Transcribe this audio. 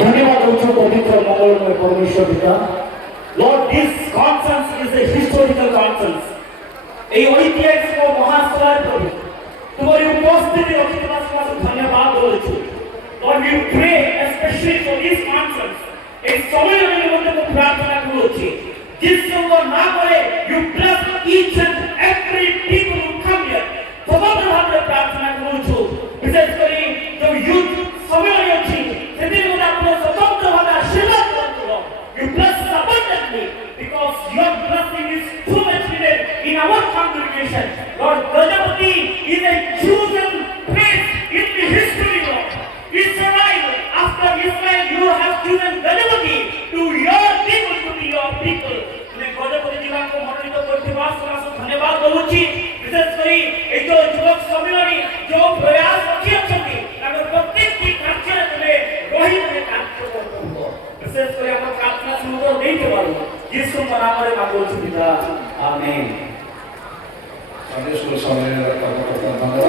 धन्यवाद देउछु पवित्र मंगलमय परमेश्वर पिता। Lord, this conference is a historical conference. এই ঐতিহাসিক ও মহাসভার প্রতি তোমার উপস্থিতি রক্ষিত তোমাকে ধন্যবাদ দেউछु। Lord, we pray especially for this conference. এই সম্মেলনের মধ্যে প্রার্থনা করছি जिस संगो ना करे you bless each and every people who come here. তোমাদের ভাবে প্রার্থনা করছি বিশেষ করে যে youth সম্মেলন আছে সেদিন মধ্যে আপনারা স্বতন্ত্র ভাবে আশীর্বাদ করুন। You bless us abundantly because your blessing is too much needed in our congregation. Lord, Gajapati is a chosen place in the history, Lord. Israel, after Israel, you have chosen Gajapati to your people, to be your people. Gajapati जिला को मनोनीत करते धन्यवाद देउछि। विशेष करी এই যে যুবক সম্মেলনী जो प्रयास रखी अछंती ताकर प्रत्येक की कार्य तुले रही में कार्य करबो। विशेष करी हम प्रार्थना सुंदर देते पारो यीशु नाम रे मांगो पिता आमेन।